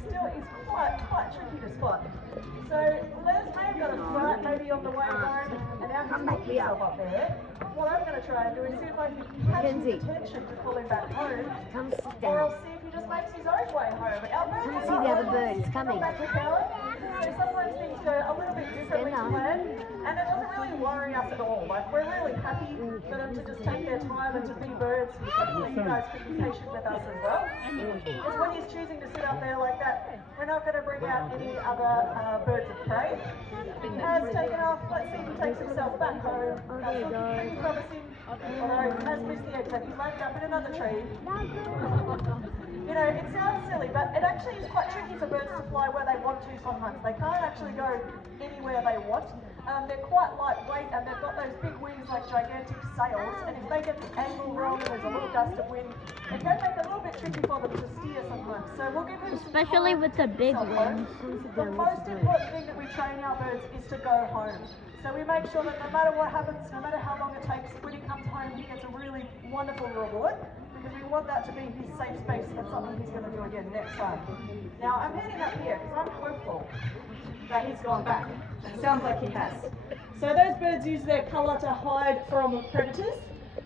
still is quite tricky to spot. So Les may have got a fright maybe on the way home, and now he's making himself up there. What I'm going to try and do is see if I can catch his attention to pull him back home, or I'll see if he just makes his own way home. Our birds I see the other bird, it's coming. So sometimes things go a little bit differently to plan, and it doesn't really worry us at all. Like, we're really happy for them to just take their time and to be birds. Hopefully you guys can be patient with us as well. Because when he's choosing to sit up there like that, we're not going to bring out any other birds of prey. He has taken off. Let's see if he takes himself back home. That's looking pretty promising. Although he has missed the exit. He's landed up in another tree. You know, it sounds silly, but it actually is quite tricky for birds to fly where they want to sometimes. They can't actually go anywhere they want. They're quite lightweight, and they've got those big wings like gigantic sails, and if they get the angle wrong and there's a little gust of wind, it can make it a little bit tricky for them to steer sometimes. So we'll give them especially with the big wings. The most important thing that we train our birds is to go home. So we make sure that no matter what happens, no matter how long it takes, when he comes home, he gets a really wonderful reward, because we want that to be his safe space and something he's going to do again next time. Now, I'm heading up here because I'm hopeful that he's gone back. It sounds like he has. So those birds use their colour to hide from predators.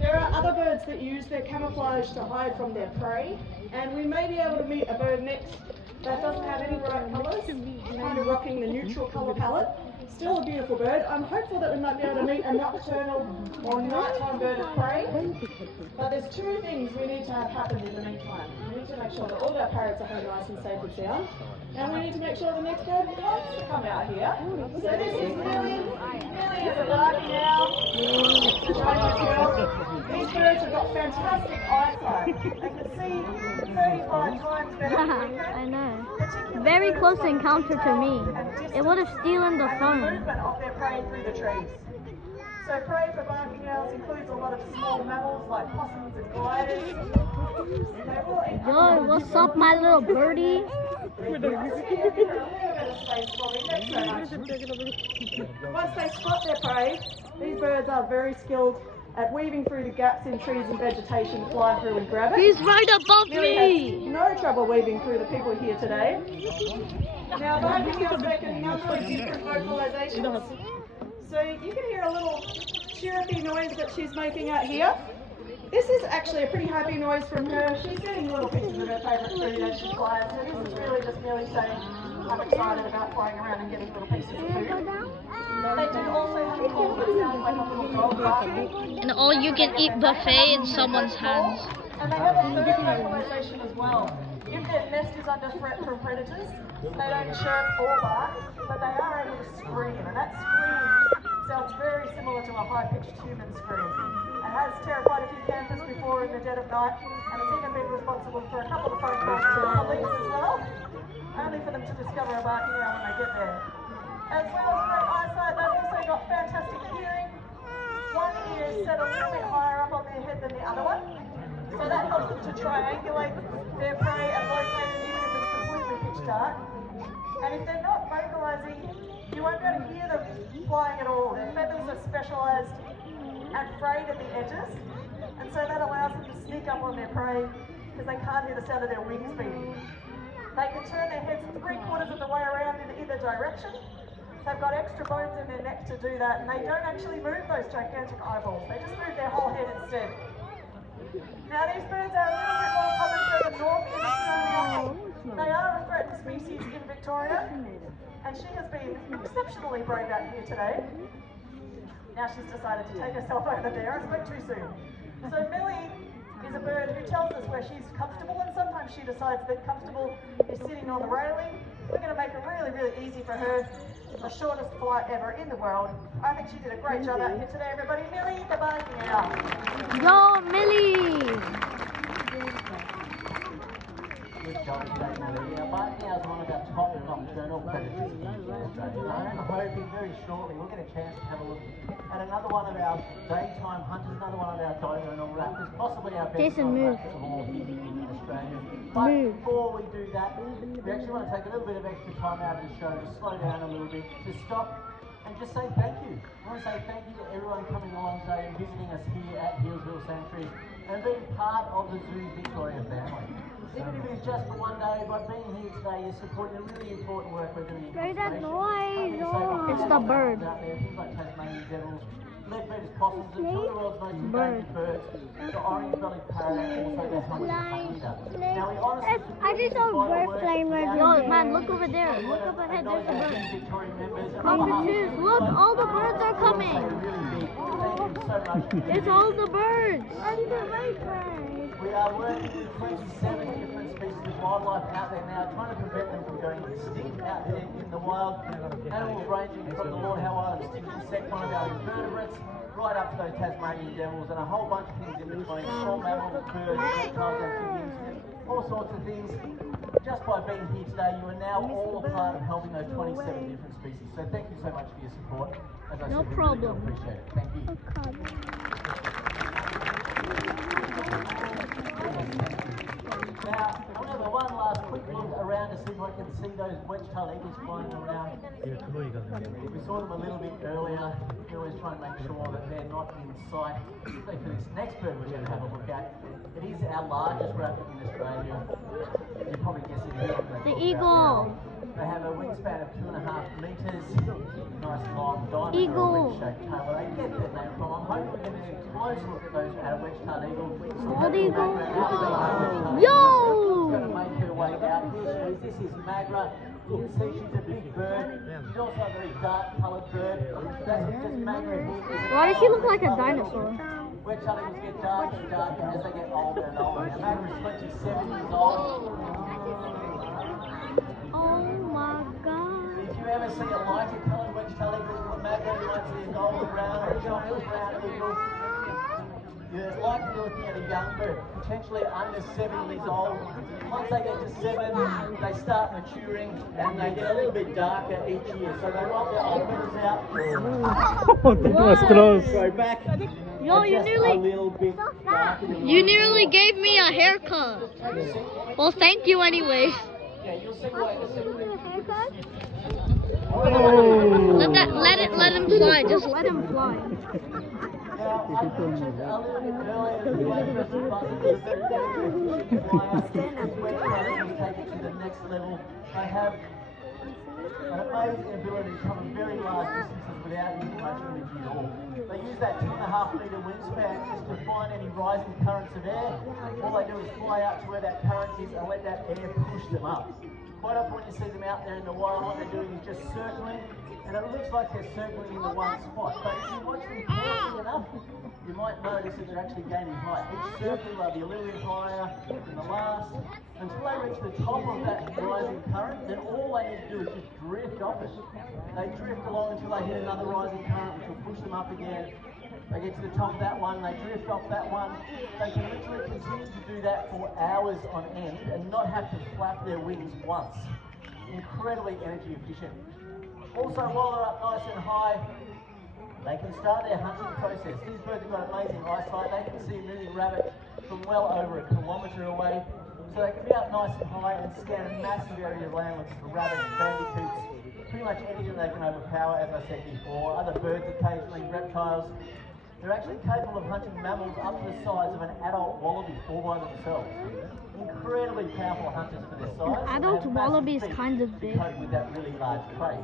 There are other birds that use their camouflage to hide from their prey, and we may be able to meet a bird next that doesn't have any bright colours, kind of rocking the neutral colour palette. Still a beautiful bird. I'm hopeful that we might be able to meet a nocturnal or nighttime bird of prey. But there's two things we need to have happen in the meantime. We need to make sure that all of our parrots are home nice and safe and sound. And we need to make sure the next bird wants to come out here. So this is Millie. Millie is a barking owl. These birds have got fantastic eyesight. They can see 35 times better than we can. I know. Very close encounter to me. It would have stolen the phone. Movement of their prey through the trees. So prey for barking owls includes a lot of small mammals like possums and gliders. Yo, what's up, my little birdie? Once they spot their prey, these birds are very skilled at weaving through the gaps in trees and vegetation, fly through and grab it. He's right above Millie me! has no trouble weaving through the people here today. Now, barking owls make a number of different vocalizations. So you can hear a little chirpy noise that she's making out here. This is actually a pretty happy noise from her. She's getting little pieces of her favourite food as she flies. So this is really just Millie saying, I'm excited about flying around and getting little pieces of food. They do also have a call that sounds like a little dog barking. An all-you-can-eat buffet in someone's hands. And they have a third vocalization as well. If their nest is under threat from predators, they don't chirp or bark, but they are able to scream. And that scream sounds very similar to a high-pitched human scream. It has terrified a few campers before in the dead of night, and it's even been responsible for a couple of phone calls to the police as well, only for them to discover a barking owl when they get there. As well as great eyesight, they've also got fantastic hearing. One ear is set a little bit higher up on their head than the other one, so that helps them to triangulate their prey and locate it even if it's completely pitch dark. And if they're not vocalising, you won't be able to hear them flying at all. Their feathers are specialised and frayed at the edges, and so that allows them to sneak up on their prey because they can't hear the sound of their wings beating. They can turn their heads 3/4 of the way around in either direction. They've got extra bones in their neck to do that, and they don't actually move those gigantic eyeballs. They just move their whole head instead. Now these birds are a little bit more common further north in Australia. They are a threatened species in Victoria, and she has been exceptionally brave out here today. Now she's decided to take herself over there. I spoke too soon. So Millie is a bird who tells us where she's comfortable, and sometimes she decides that comfortable is sitting on the railing. We're going to make it really, really easy for her. The shortest flight ever in the world. I think she did a great job out here today, everybody. Millie, the barking owl. Yo, Millie! Good job today, Millie. Now, barking owls are one of our top nocturnal predators in Australia. I'm hoping very shortly we'll get a chance to have a look at another one of our daytime hunters, another one of our diurnal raptors, possibly our best raptors of all here in Australia. But before we do that, we actually want to take a little bit of extra time out of the show to slow down a little bit, to stop and just say thank you. I want to say thank you to everyone coming along today and visiting us here at Healesville Sanctuary and being part of the Zoo Victoria family. Even if it's just for one day, by being here today, you're supporting the really important work we're doing in Hear that conservation. noise? Oh. It's the bird. Out there, things like Tasmanian devils, leadbeater's possums, and two of the world's most Bird. endangered birds, the orange-bellied parrot and also the helmeted honeyeater. Now, we honestly I just saw a bird flying right Yo, there. Man, look over there. Look up ahead. There's a bird. Victorian members, and Cockatoos. Look, all the birds are coming. really big. Thank you so much. It's all the birds. We are working with 27 different species of wildlife out there now, trying to prevent them from going extinct out there in the wild. Animals ranging from the Lord Howe Island stinky insect, one of our invertebrates, right up to those Tasmanian devils, and a whole bunch of things in between. Small mammals, birds, reptiles, amphibians, all sorts of things. Just by being here today, you are now all a part of helping those 27 different species. So thank you so much for your support. As I No said, we problem. really do appreciate it. Thank you. Now, I'm going to have one last quick look around to see if I can see those wedge-tailed eagles flying around. We saw them a little bit earlier. We always try and make sure that they're not in sight. Particularly for this next bird we're going to have a look at. It is our largest rabbit in Australia. You're probably guessing who I'm going to The talk eagle. about. They have a wingspan of 2.5 metres. Nice long diameter Eagle. wedge-shaped tail. Where they get their name from. I'm hoping we're going to get a close look at those wedge-tailed eagle. Bald eagle. Going Yo! to make her way out. Here she is. This is Magra. You can see she's a big bird. She's also a very dark-coloured bird. That's just Magra here. Why does she look like a dinosaur? Wedge-tailed eagles get darker and darker as they get older and older. Now, Magra is 27 years old. Oh my god. If you ever see a lighter coloured wedge-tailed eagle from Magra, you might see a golden brown or a chocolate brown eagle. You're likely looking at a young bird, potentially under 7 years old. Once they get to 7, they start maturing and they get a little bit darker each year. So they roll their old feathers out, Oh, that was close. go back, Yo, you just a nearly, little bit darker. you nearly gave me a haircut. Well, thank you anyways. Yeah, you'll see why in a second. Let him fly. Just let him fly. Now, I mentioned a little bit earlier that you won't press the button. It's very dangerous. You can fly up. It's when you take it to the next level. They have an amazing ability to cover very large distances without using much energy at all. They use that 2.5 metre wingspan just to find any rising currents of air. All they do is fly out to where that current is and let that air push them up. Quite often when you see them out there in the wild, what they're doing is just circling, and it looks like they're circling in the one spot. But if you watch them closely enough, you might notice that they're actually gaining height. Each circle they'll be a little bit higher than the last, until they reach the top of that rising current. Then all they need to do is just drift off it. They drift along until they hit another rising current, which will push them up again. They get to the top of that one, they drift off that one. They can literally continue to do that for hours on end and not have to flap their wings once. Incredibly energy efficient. Also, while they're up nice and high, they can start their hunting process. These birds have got amazing eyesight. They can see a moving rabbit from well over 1 kilometre away. So they can be up nice and high and scan a massive area of land with rabbits, bandicoots, pretty much anything they can overpower, as I said before. Other birds occasionally, reptiles. They're actually capable of hunting mammals up to the size of an adult wallaby all by themselves. Incredibly powerful hunters for their size. An adult They have wallaby is massive feet kind of to big. cope with that really large prey.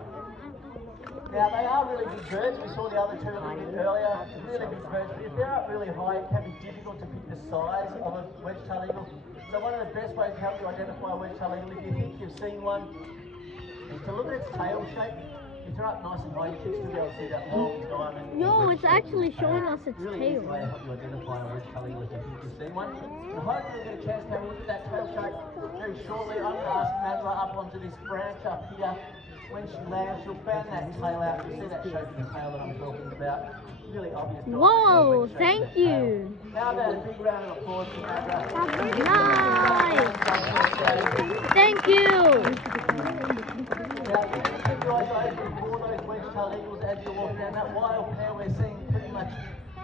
Now they are really big birds. We saw the other two a little bit earlier. Really big birds, but if they're up really high, it can be difficult to pick the size of a wedge-tailed eagle. So one of the best ways to help you identify a wedge-tailed eagle, if you think you've seen one, is to look at its tail shape. If they're up nice and high, you should still be able to see that long diamond. Yo, it's actually showing us its really tail. easy way to help you identify a wedge-tailed eagle if you think you've seen one. And hopefully we'll get a chance to have a look at that tail shape very shortly. I'm going to ask Magra up onto this branch up here. When she lands, she'll fan that tail out. You'll see that shape of the tail that I'm talking about. Really obvious. Whoa, thank you. How about a big round of applause for Magra? Nice. Thank you. Now, you can keep your eyes open for those wedge-tailed eagles as you're walking down that wild pair we're seeing pretty much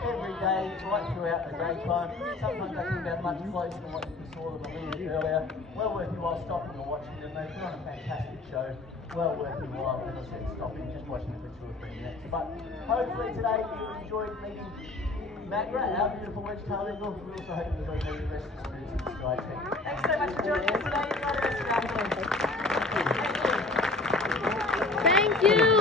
every day, right throughout the daytime. Sometimes they come down much closer than what you saw them a little bit earlier. Well worth your while stopping and watching them. They put on a fantastic show. Well worth your while, as I said, stopping, just watching them for 2 or 3 minutes. But hopefully today you enjoyed meeting Magra, our beautiful wedge-tailed eagle. We also hope you enjoy meeting the rest of the students in the Sky team. Thanks so much for joining us today. Enjoy the rest of your afternoon. Thank you. Thank you.